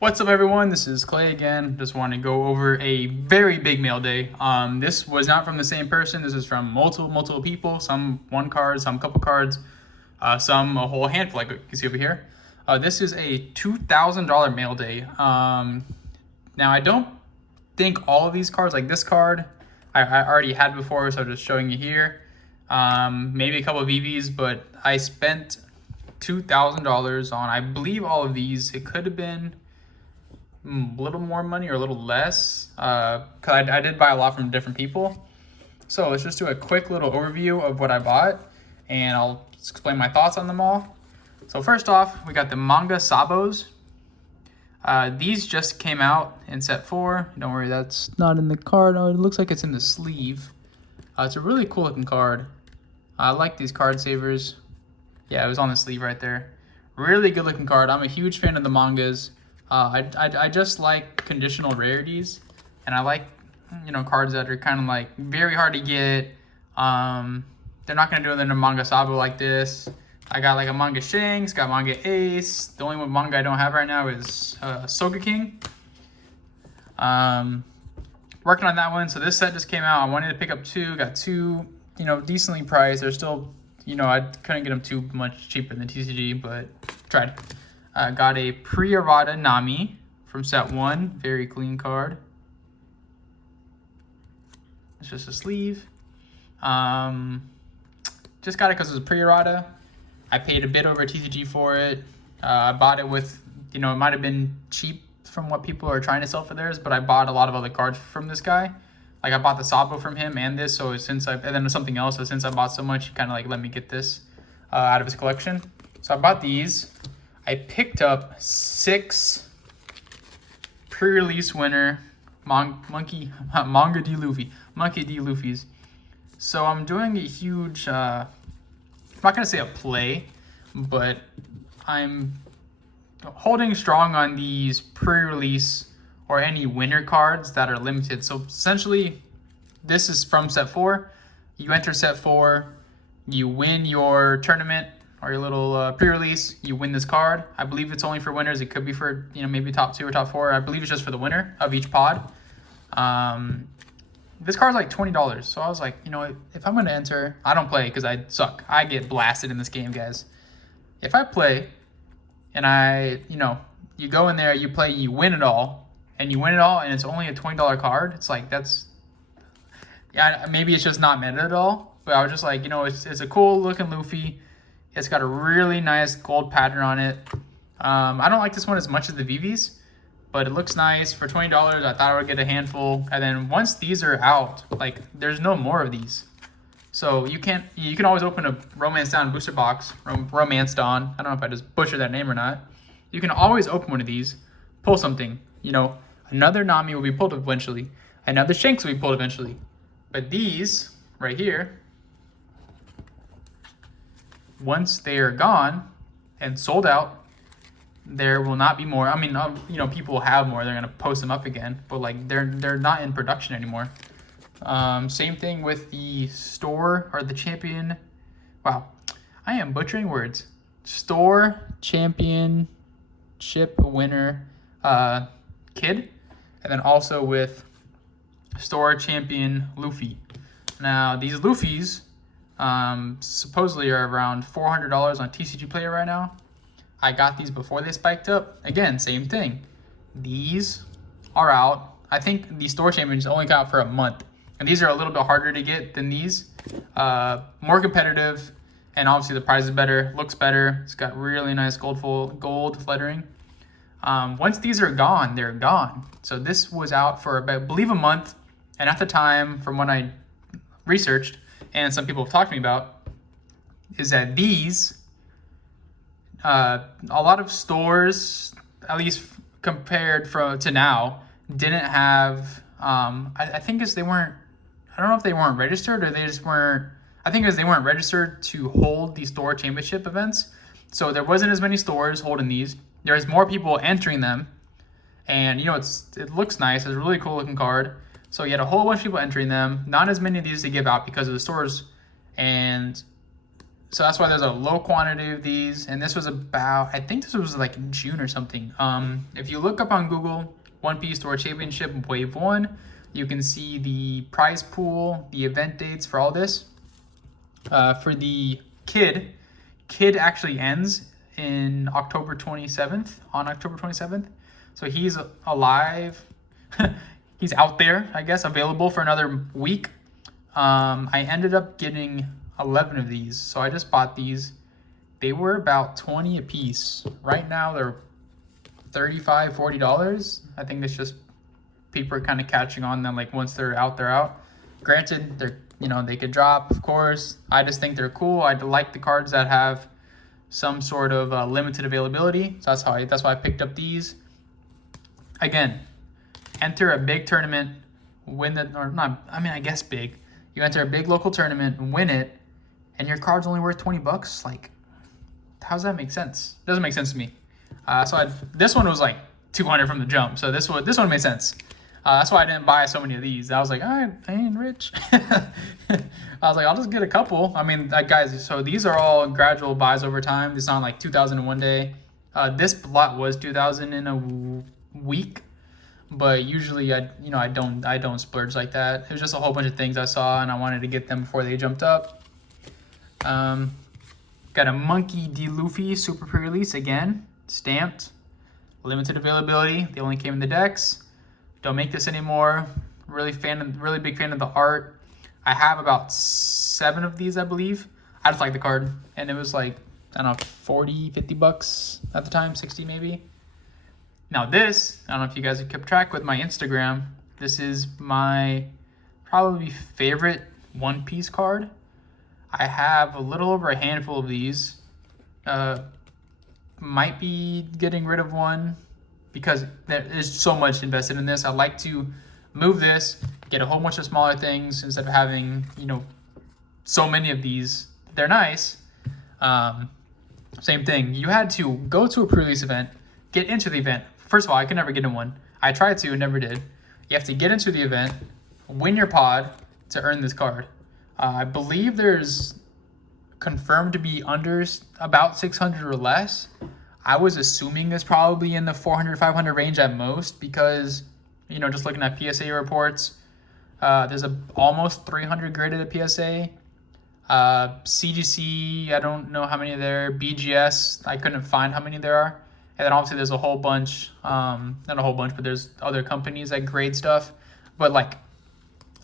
What's up, everyone? This is Clay again. Just want to go over a very big mail day. This was not from the same person. This is from multiple people. Some one card, some couple cards, some a whole handful, like you can see over here. This is a $2,000 mail day. Now I don't think all of these cards, like this card, I already had before, so I'm just showing you here. Maybe a couple of EVs, but I spent $2,000 on, I believe, all of these. It could have been a little more money or a little less, because I did buy a lot from different people. So let's just do a quick little overview of what I bought, and I'll explain my thoughts on them all. So first off, we got the Manga Sabos. These just came out in set 4. Don't worry, that's not in the card. Oh, it looks like it's in the sleeve. It's a really cool looking card. I like these card savers. Yeah, it was on the sleeve right there. Really good looking card. I'm a huge fan of the mangas. I just like conditional rarities, and I like, cards that are kind of like very hard to get. They're not gonna do it in a Manga Sabo like this. I got like a Manga Shanks, got Manga Ace. The only one manga I don't have right now is Soga King. Working on that one. So this set just came out. I wanted to pick up 2. Got 2, decently priced. They're still, I couldn't get them too much cheaper than TCG, but tried. Got a pre-errata Nami from set 1. Very clean card. It's just a sleeve. Just got it because it was a pre-errata. I paid a bit over TCG for it. I bought it with, it might have been cheap from what people are trying to sell for theirs, but I bought a lot of other cards from this guy. Like I bought the Sabo from him and this, so and then something else. So since I bought so much, he kind of like let me get this out of his collection. So I bought these. I picked up 6 pre-release winner Manga D. Luffy's. So I'm doing a huge, I'm not going to say a play, but I'm holding strong on these pre-release or any winner cards that are limited. So essentially, this is from set 4. You enter set 4, you win your tournament or your little pre-release, you win this card. I believe it's only for winners. It could be for, maybe top 2 or top 4. I believe it's just for the winner of each pod. This card's like $20. So I was like, if I'm going to enter, I don't play because I suck. I get blasted in this game, guys. If I play and you go in there, you play, you win it all, and it's only a $20 card, it's like, yeah, maybe it's just not meta at all. But I was just like, it's a cool looking Luffy. It's got a really nice gold pattern on it. I don't like this one as much as the VVs, but it looks nice. For $20, I thought I would get a handful. And then once these are out, like, there's no more of these. So you can always open a Romance Dawn booster box, Romance Dawn. I don't know if I just butchered that name or not. You can always open one of these, pull something. Another Nami will be pulled eventually. Another Shanks will be pulled eventually. But these right here, once they are gone and sold out, there will not be more. I mean, people will have more. They're gonna post them up again, but like they're not in production anymore. Same thing with the store or the champion. Wow, I am butchering words. Store championship winner, Kid, and then also with store champion Luffy. Now these Luffys supposedly are around $400 on TCG Player right now. I got these before they spiked up. Again, same thing. These are out. I think the store champions only got out for a month. And these are a little bit harder to get than these. More competitive. And obviously the price is better. Looks better. It's got really nice gold lettering. Once these are gone, they're gone. So this was out for, I believe, a month. And at the time, from what I researched, and some people have talked to me about, is that these, a lot of stores, at least compared to now, didn't have, I think they weren't, I don't know if they weren't registered or they just weren't, I think they weren't registered to hold these store championship events. So there wasn't as many stores holding these. There's more people entering them. And, it looks nice. It's a really cool looking card. So you had a whole bunch of people entering them. Not as many of these to give out because of the stores. And So that's why there's a low quantity of these. And this was about, I think this was like in June or something. If you look up on Google, One Piece Store Championship Wave 1, you can see the prize pool, the event dates for all this. For the Kid actually ends in October 27th, on October 27th. So he's alive. He's out there, I guess, available for another week. I ended up getting 11 of these. So I just bought these. They were about 20 a piece. Right now they're $35, $40. I think it's just people are kind of catching on them. Like once they're out, they're out. Granted, they're, you know, they could drop, of course. I just think they're cool. I like the cards that have some sort of limited availability. So that's why I picked up these. Again, enter a big tournament, win the, or not, I mean, I guess big. You enter a big local tournament, win it, and your card's only worth 20 bucks. Like, how does that make sense? It doesn't make sense to me. This one was like 200 from the jump. So this one made sense. That's why I didn't buy so many of these. I was like, I ain't rich. I was like, I'll just get a couple. I mean, guys, so these are all gradual buys over time. It's not like 2,000 in one day. This lot was 2,000 in a week, but usually I don't splurge like that. It was just a whole bunch of things I saw and I wanted to get them before they jumped up. Got a Monkey D. Luffy Super Pre-Release again, stamped, limited availability. They only came in the decks. Don't make this anymore. Really big fan of the art. I have about 7 of these, I believe. I just like the card, and it was like, I don't know, 40, 50 bucks at the time, 60 maybe. Now this, I don't know if you guys have kept track with my Instagram. This is my probably favorite One Piece card. I have a little over a handful of these. Might be getting rid of one because there is so much invested in this. I like to move this, get a whole bunch of smaller things instead of having, you know, so many of these. They're nice. Same thing. You had to go to a pre-release event, get into the event. First of all, I could never get in one. I tried to, never did. You have to get into the event, win your pod to earn this card. I believe there's confirmed to be unders about 600 or less. I was assuming it's probably in the 400, 500 range at most because, you know, just looking at PSA reports, there's almost 300 graded at PSA. CGC, I don't know how many there are. BGS, I couldn't find how many there are. And then obviously there's a whole bunch, not a whole bunch, but there's other companies that grade stuff. But like,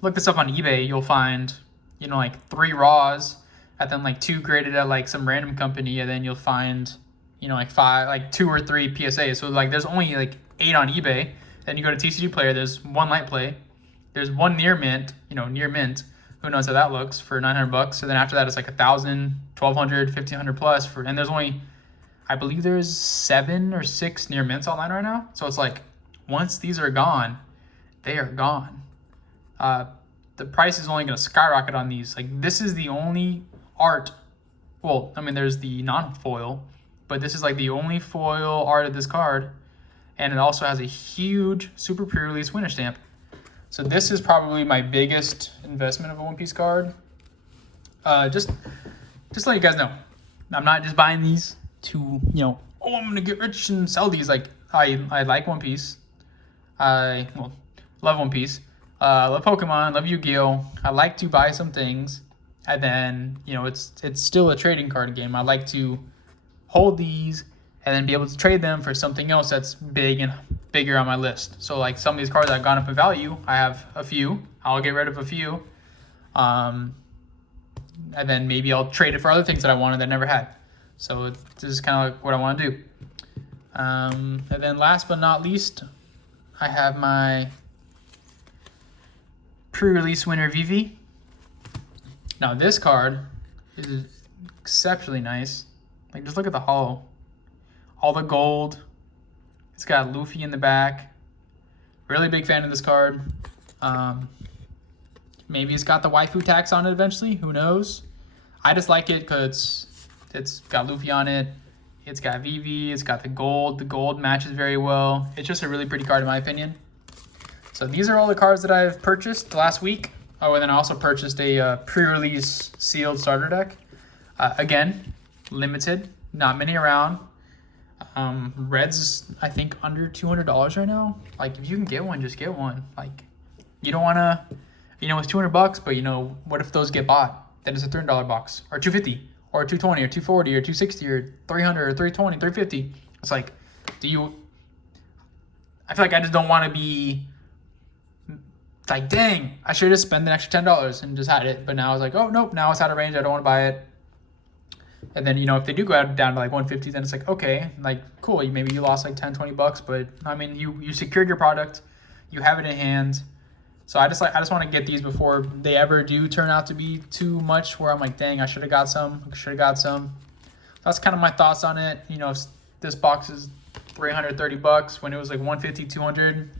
look this up on eBay, you'll find, you know, like 3 raws, and then like 2 graded at like some random company, and then you'll find, you know, like 2 or 3 PSAs. So like there's only like 8 on eBay. Then you go to TCG Player, there's 1 light play, there's 1 near mint, you know, near mint. Who knows how that looks for 900 bucks. So then after that, it's like 1,000, 1,200, 1,500 plus for, and there's only, I believe there's 7 or 6 near mints online right now. So it's like, once these are gone, they are gone. The price is only going to skyrocket on these. Like, this is the only art. Well, I mean, there's the non-foil, but this is like the only foil art of this card. And it also has a huge Super Pre-Release winner stamp. So this is probably my biggest investment of a One Piece card. Just to let you guys know, I'm not just buying these to, you know, oh, I'm going to get rich and sell these. Like, I like One Piece. I love One Piece. Love Pokemon, love Yu-Gi-Oh! I like to buy some things, and then, you know, it's still a trading card game. I like to hold these and then be able to trade them for something else that's big and bigger on my list. So like some of these cards that have gone up in value, I have a few. I'll get rid of a few. And then maybe I'll trade it for other things that I wanted that I never had. So this is kind of like what I want to do. And then last but not least, I have my pre-release winner Vivi. Now this card is exceptionally nice. Like, just look at the holo. All the gold. It's got Luffy in the back. Really big fan of this card. Maybe it's got the waifu tax on it eventually. Who knows? I just like it because it's got Luffy on it. It's got Vivi. It's got the gold. The gold matches very well. It's just a really pretty card in my opinion. So these are all the cards that I've purchased last week. Oh, and then I also purchased a pre-release sealed starter deck. Again, limited, not many around. Reds, I think under $200 right now. Like, if you can get one, just get one. Like, you don't want to, it's $200, but what if those get bought? Then it's a $300 box, or $250, or $220, or $240, or $260, or $300, or $320, $350. It's like, I feel like I just don't want to be like, dang, I should have spent the extra $10 and just had it. But now I was like, oh, nope, now it's out of range. I don't want to buy it. And then, if they do go down to like 150, then it's like, okay, like, cool. Maybe you lost like 10, $20, but I mean, you secured your product. You have it in hand. So I just want to get these before they ever do turn out to be too much where I'm like, dang, I should have got some. So that's kind of my thoughts on it. If this box is $330 when it was like 150, 200,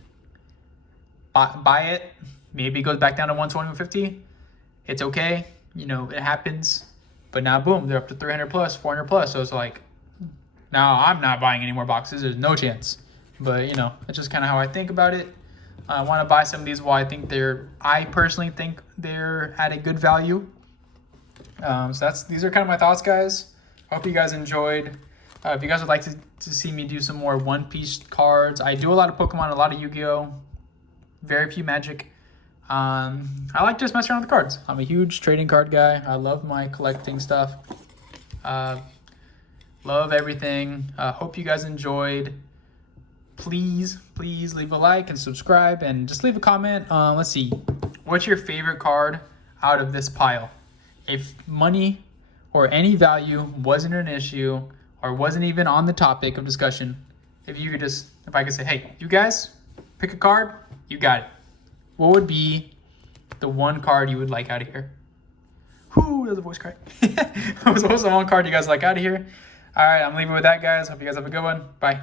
buy it. Maybe it goes back down to 120, 150. It's okay. It happens. But now, boom, they're up to 300 plus, 400 plus. So it's like, now I'm not buying any more boxes. There's no chance. But, that's just kind of how I think about it. I want to buy some of these while I personally think they're at a good value. So these are kind of my thoughts, guys. Hope you guys enjoyed. If you guys would like to see me do some more One Piece cards, I do a lot of Pokemon, a lot of Yu-Gi-Oh!, very few Magic. I like just messing around with the cards. I'm a huge trading card guy. I love my collecting stuff. Love everything. Hope you guys enjoyed. Please leave a like and subscribe and just leave a comment. Let's see. What's your favorite card out of this pile? If money or any value wasn't an issue or wasn't even on the topic of discussion, if I could say, hey, you guys, pick a card, you got it. What would be the one card you would like out of here? Whoo, there's a voice crack. What's the one card you guys like out of here? All right, I'm leaving with that, guys. Hope you guys have a good one. Bye.